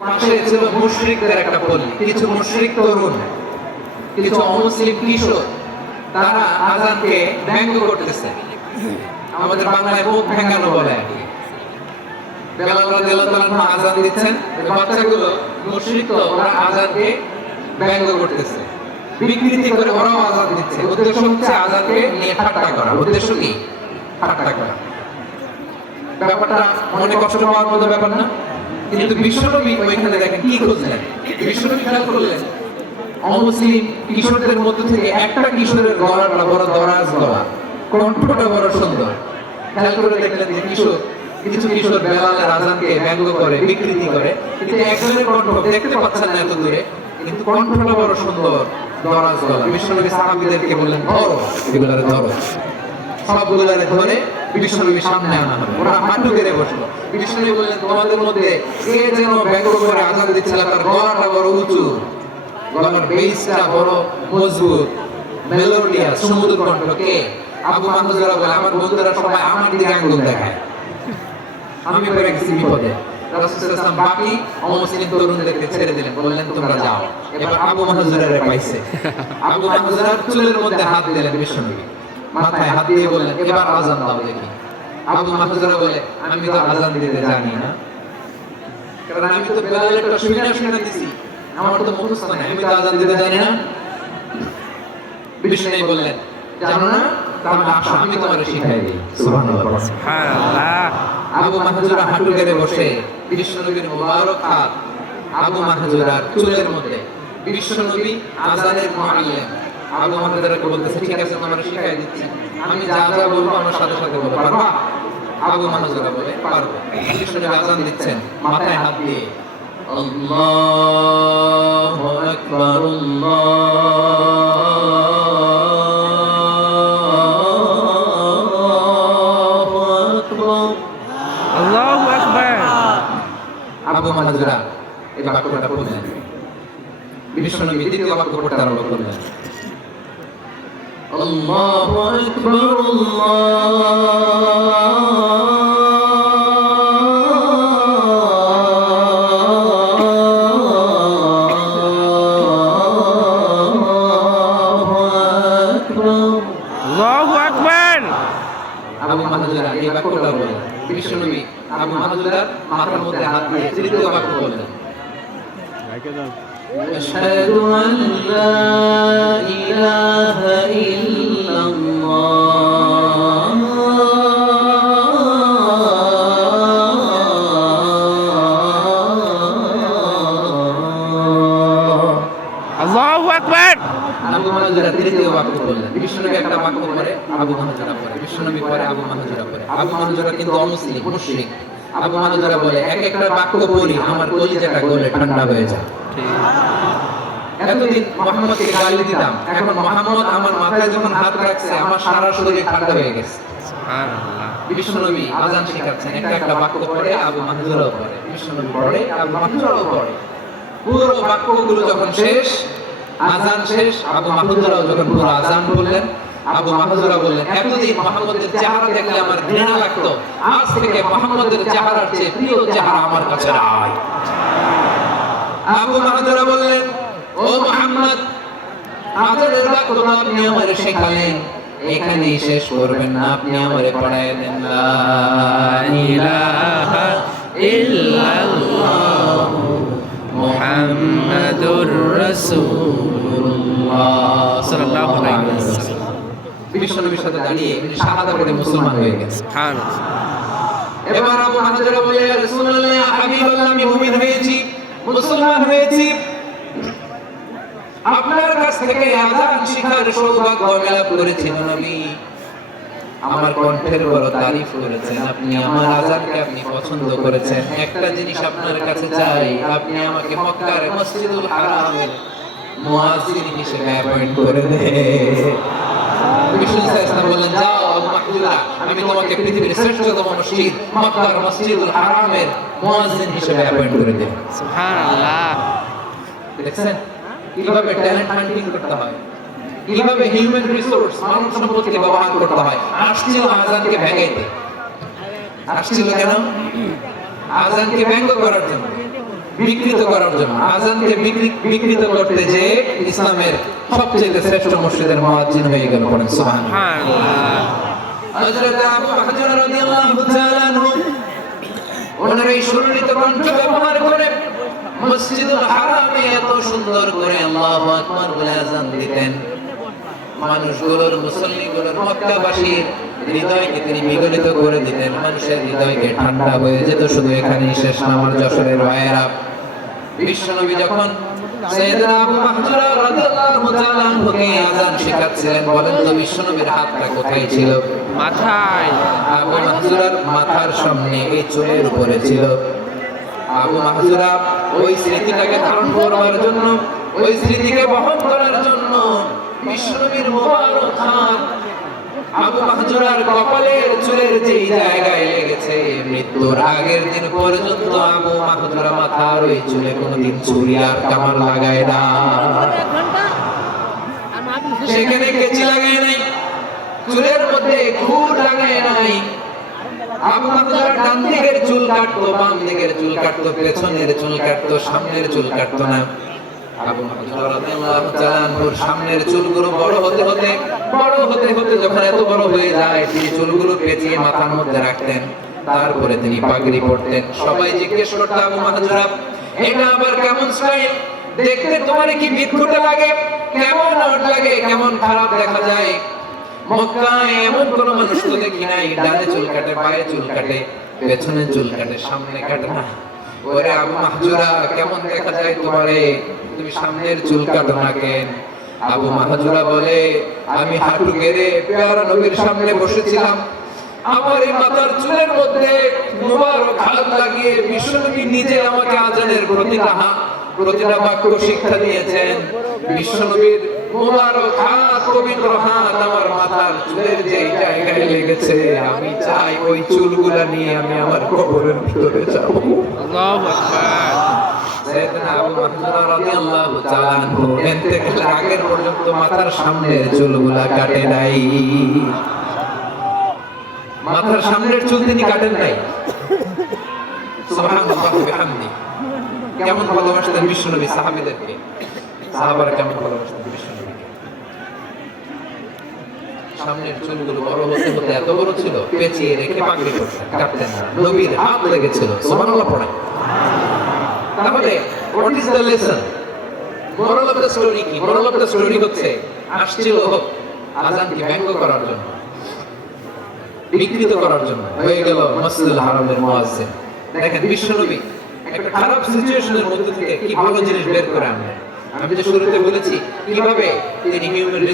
পাশে ছিল মুশরিকদের একটা পল্লী, কিছু মুশরিক তরুণ, কিছু অমুসলিম কিশোর, তারা আজানকে ব্যঙ্গ করতেছে। আমাদের বাংলায় মুখ ভেঙানো বলে আর কি। বেলাল রাদিয়াল্লাহু তাআলা আনহু আজান দিচ্ছেন, বাচ্চাগুলো মুশরিক, তো ওরা আজানকে ব্যঙ্গ করতেছে, বিকৃতি করে ওরাও আজান দিচ্ছে। উদ্দেশ্য হচ্ছে আজানকে নিয়ে ঠাট্টা করা। উদ্দেশ্য কি? ঠাট্টা করা। ব্যাপারটা মনে কষ্ট পাওয়ার মতো ব্যাপার না? কিন্তু বিশ্বনবী ওইখানে দেখেন কি খুঁজলেন। বিশ্বনবী খেয়াল করলেন অমুসলিম কিশোরদের মধ্য থেকে একটা কিশোরের গলাটা বড় দরাজ গলা, কণ্ঠটা বড় সুন্দর। খেয়াল করে দেখলেন যে কিছু কিশোর বেলালের আজানকে ব্যঙ্গ করে, বিকৃতি করে, কিন্তু একজনের কণ্ঠ দেখতে পাচ্ছেন না এত দূরে, কিন্তু কণ্ঠটা বড় সুন্দর, দরাজ গলা। বিশ্বনবী সাহাবীদেরকে বললেন, ধরো এগুলারে, ধরো। সবগুলারে ধরে বিশ্বনবীর সামনে আনা হলো। ওরা হাঁটু গেড়ে বসলো। বিশ্বনবী বললেন, তোমাদের মধ্যে কে যেন ব্যঙ্গ করে আজান দিচ্ছিল, তার গলাটা বড় উঁচু, গলার বেসটা বড় মজবুত, মেলোডিয়াস, সুমধুর কণ্ঠ। কে? আবু মাহজুরা বলে, আমার বন্ধুরা সবাই আমার দিকে আঙ্গুল দেখায়, আমি পড়ে গেছি বিপদে। রাসূল সাল্লাল্লাহু আলাইহি ওয়াসাল্লাম বাকি অমুসলিম তরুণদেরকে ছেড়ে দিলেন, বললেন তোমরা যাও। এবার আবু মাহজুরারে পাইছে। আবু মাহজুরার চুলের মধ্যে হাত দিলেন বিশ্বনবী, মাথায় হাত দিয়ে বললেন, এবার আজান দাও দেখি। আবু মাহজুরা বলে, আমি তো আজান দিতে জানি না, কারণ আমি তো বেলালেরটা শুনে দিছি, আমার তো মুখস্থ নাই, আমি তো আজান দিতে জানি না। বিষ্ণু বললেন, জানো না? তাহলে আসো, আমি তোমারে শিখাই দিই। সুবহানাল্লাহ, সুবহানাল্লাহ। আবু মাহজুরা হাঁটু গেড়ে বসে বিশ্বনবীর মুবারক হাত আবু মাহজুরার চুলের মধ্যে। বিশ্বনবী আজানের মুআল্লিম আবু মাহজুরাকে বলতেছে, ঠিক আছে, তোমারে শিখাই দিচ্ছি, আমি যা যা বলবো আমার সাথে সাথে বলবো, পারবা? আবু মাহজুরা বলে, পারবো। বিশ্বনবী আজান দিচ্ছেন, মাথায় হাত দিয়ে, আল্লাহু আকবার, আল্লাহু আকবার। আবু মাহজুরা এই বাক্যটা পড়লেন। বিশ্বনবী দ্বিতীয় বাক্য পড়তে আরম্ভ করলেন, আল্লাহু আকবার, আল্লাহু আকবার। আবু মাহজুরা এই বাক্যটা বললেন। বিশ্বনবী আবু মাহজুরার মাথার মধ্যে হাত দিয়ে তৃতীয় বাক্য বললেন, আশহাদু আন লা ইলাহা ইল্লাল্লাহ আল্লাহু আকবার। আবু মাহজুরা তৃতীয় বাক্য বললেন। বিশ্বনবী একটা বাক্য পরে আবু মাহজুরা পরে, বিশ্বনবী পরে আবু মাহজুরা পরে। আবু মাহজুরা কিন্তু অমুসলিম, মুশরিক। আবু মাহজুরা বলে, এক একটা বাক্য পড়ি আমার কলিজাটা গলে ঠান্ডা হয়ে যায়। এতদিন মুহাম্মদকে গালি দিতাম, এখন মুহাম্মদ আমার মাথায় যখন হাত রাখছে আমার সারা শরীর ঠান্ডা হয়ে গেছে। সুবহানাল্লাহ। বিশ্বনবী আযান শেখাচ্ছেন, একটা একটা বাক্য পড়ে আবু মাহজুরাও পড়ে, বিশ্বনবী পড়ে আবু মাহজুরাও পড়ে। পুরো বাক্যগুলো যখন শেষ, আযান শেষ, আবু মাহজুরাও যখন পুরো আযান বললেন, আবু মাহজুরা বললেন, এতদিন মুহাম্মদের চেহারা দেখলে আমার ঘৃণা লাগতো, আজ থেকে মুহাম্মদের চেহারার চেয়ে প্রিয় চেহারা আমার কাছে নাই। আবু মাহজুরা বললেন, ও মুহাম্মদ, আযানের বাক্য তো আপনি আমারে শেখালেন, এখানেই শেষ করবেন না, আপনি আমারে পড়ায় দেন, লা ইলাহা ইল্লাল্লাহ মুহাম্মাদুর রাসূলুল্লাহ সাল্লাল্লাহু আলাইহি ওয়াসাল্লাম। বিশ্বনবীর সাথে দাঁড়িয়ে তিনি শাহাদা পড়ে মুসলমান হয়ে গেছেন। সুবহানাল্লাহ। এবার আবু মাহজুরা বলে, ইয়া রাসূলুল্লাহ, ইয়া হাবিবাল্লাহ, আমি মুমিন হয়েছি, মুসলমান হয়েছি, আপনার কাছ থেকে আযান শিখার সৌভাগ্য আমি লাভ করেছি নবী। আমার কণ্ঠের বড় তারিফ করেছেন আপনি, আমার আযানকে আপনি পছন্দ করেছেন। একটা জিনিস আপনার কাছে চাই, আপনি আমাকে মক্কার মসজিদুল হারামের মুয়াজ্জিন হিসেবে অ্যাপয়েন্ট করে দেন। বিষ্ণু সাল্লাল্লাহু বললেন, যাও আবু মাহজুরা, আমি তোমাকে পৃথিবীর শ্রেষ্ঠতম মসজিদ মক্কার মসজিদুল হারামের মুয়াজ্জিন হিসেবে অ্যাপয়েন্ট করে দেন। সুবহানাল্লাহ। দেখছেন কিভাবে ট্যালেন্ট হান্টিং করতে হয়, কিভাবে হিউম্যান রিসোর্স মানব সম্পদকে ব্যবহার করতে হয়। আসছিল আযানকে ভেঙাইতে, আসছিল কেন? আযানকে ব্যঙ্গ করার জন্য। বিকৃত করার জন্য, আজানকে বিকৃত করতে যে ইসলামের সবচেয়ে শ্রেষ্ঠ মসজিদের মুয়াজ্জিন হয়ে গেল। পড়েন সুবহানাল্লাহ। সুবহানাল্লাহ। হযরত আবু মাহজুর রাদিয়াল্লাহু তাআলা আনহু ওনার এই সুললিত কণ্ঠ ব্যবহার করে মসজিদুল হারামে এত সুন্দর করে আল্লাহু আকবার বলে আযান দিতেন। মানুষগুলোর, মুসল্লিগুলোর, মক্কাবাসীর হৃদয়কে তিনি বিগলিত করে দিতেন। মানুষের হৃদয়কে ঠান্ডা হয়ে যেত। শুধু এখানেই শেষ না আমার যশোরের ভাইয়েরা। বিশ্বনবী যখন সাইয়েদনা আবু মাহজুর রাদিয়াল্লাহু তাআলা আনহুকে আযান শেখাচ্ছিলেন, বলেন তো বিশ্বনবীর হাতটা কোথায় ছিল? মাথায়। আবু মাহজুরার মাথার সামনে, এই চুলের উপরে ছিল। আবু মাহজুরা ওই স্মৃতিটাকে ধারণ করবার জন্য, ওই স্মৃতিকে বহন করার জন্য বিশ্বনবীর মোবারক হাত আবু মাহজুরার কপালের চুলের যেই জায়গায় লেগেছে, মৃত্যুর আগের দিন পর্যন্ত আবু মাহজুরা মাথার ওই চুলে কোনোদিন ছুরি আর কামার লাগায় না, সেখানে কেচি লাগায় নাই, চুলের মধ্যে খুর লাগায় নাই। আবু মাহজুরা ডান দিকের চুল কাটতো, বাম দিকের চুল কাটতো, পেছনের চুল কাটতো, সামনের চুল কাটতো না। আবু মাহজুর রাদিয়াল্লাহু তাআলা আনহুর সামনের চুলগুলো বড় হতে হতে যখন এত বড় হয়ে যায়, তিনি চুলগুলো পেঁচিয়ে মাথার মধ্যে রাখতেন। তারপরে তিনি পাগড়ি পরতেন। সবাই জিজ্ঞেস করত, আবু মাহজুরা, এটা আবার কেমন স্টাইল? দেখতে তোমার কি বিদঘুটে লাগে? কেমন অড লাগে? কেমন খারাপ দেখা যায়? মক্কায় এমন কোন মানুষ তো দেখি নাই, ডানে চুল কাটে, বায়ে চুল কাটে, পেছনে চুল কাটে, সামনে কাটে না। ওরে আবু মাহজুরা, কেমন দেখা যায় তোমারে? তুমি সামনের চুল কাটো না কেন? আবু মাহজুরা বলে, আমি হাঁটু গেড়ে পেয়ারা নবীর সামনে বসেছিলাম, আমার এই মাথার চুলের মধ্যে মুবারক হাত লাগিয়ে বিশ্বনবী নিজে আমাকে আজানের প্রতিটা বাক্য শিক্ষা দিয়েছেন। বিশ্বনবীর মুবারক হাত, পবিত্র হাত আমার মাথার চুলের যে জায়গায় লেগেছে, আমি চাই ওই চুলগুলা নিয়ে আমি আমার কবরের ভিতরে যাব। আল্লাহু আকবার। সাইয়েদনা আবু মাহজুর রাদিয়াল্লাহু তাআলা আনহু ইন্তেকালের আগের পর্যন্ত মাথার সামনের চুলগুলা কাটে নাই। মাথার সামনের চুল তিনি কাটেন নাই। সুবহানাল্লাহ বিহামদি। কেমন ভালোবাসতেন বিশ্বনবী সাহাবীদেরকে, সাহাবারা কেমন ভালোবাসতেন বিশ্বনবীকে। সামনের চুলগুলো বড় হতে হতে এত বড় ছিল, পেঁচিয়ে রেখে পাগড়ি করতেন, কাটতেন না। নবীর হাত লেগেছিল। সুবহানাল্লাহ পড়ে। তাহলে what is the lesson? Moral of the story কি? মোরাল অফ দ্য স্টোরি হচ্ছে, আসছিল আযানকে ব্যঙ্গ করার জন্য, বিকৃত করার জন্য, হয়ে গেল মসজিদুল হারামের মুয়াজ্জিন। দেখেন বিশ্বনবী একটা খারাপ সিচুয়েশনের মধ্যে থেকে কি ভালো জিনিস বের করে আনলেন। আমি যে শুরুতে বলেছি কিভাবে তিনি হিউম্যান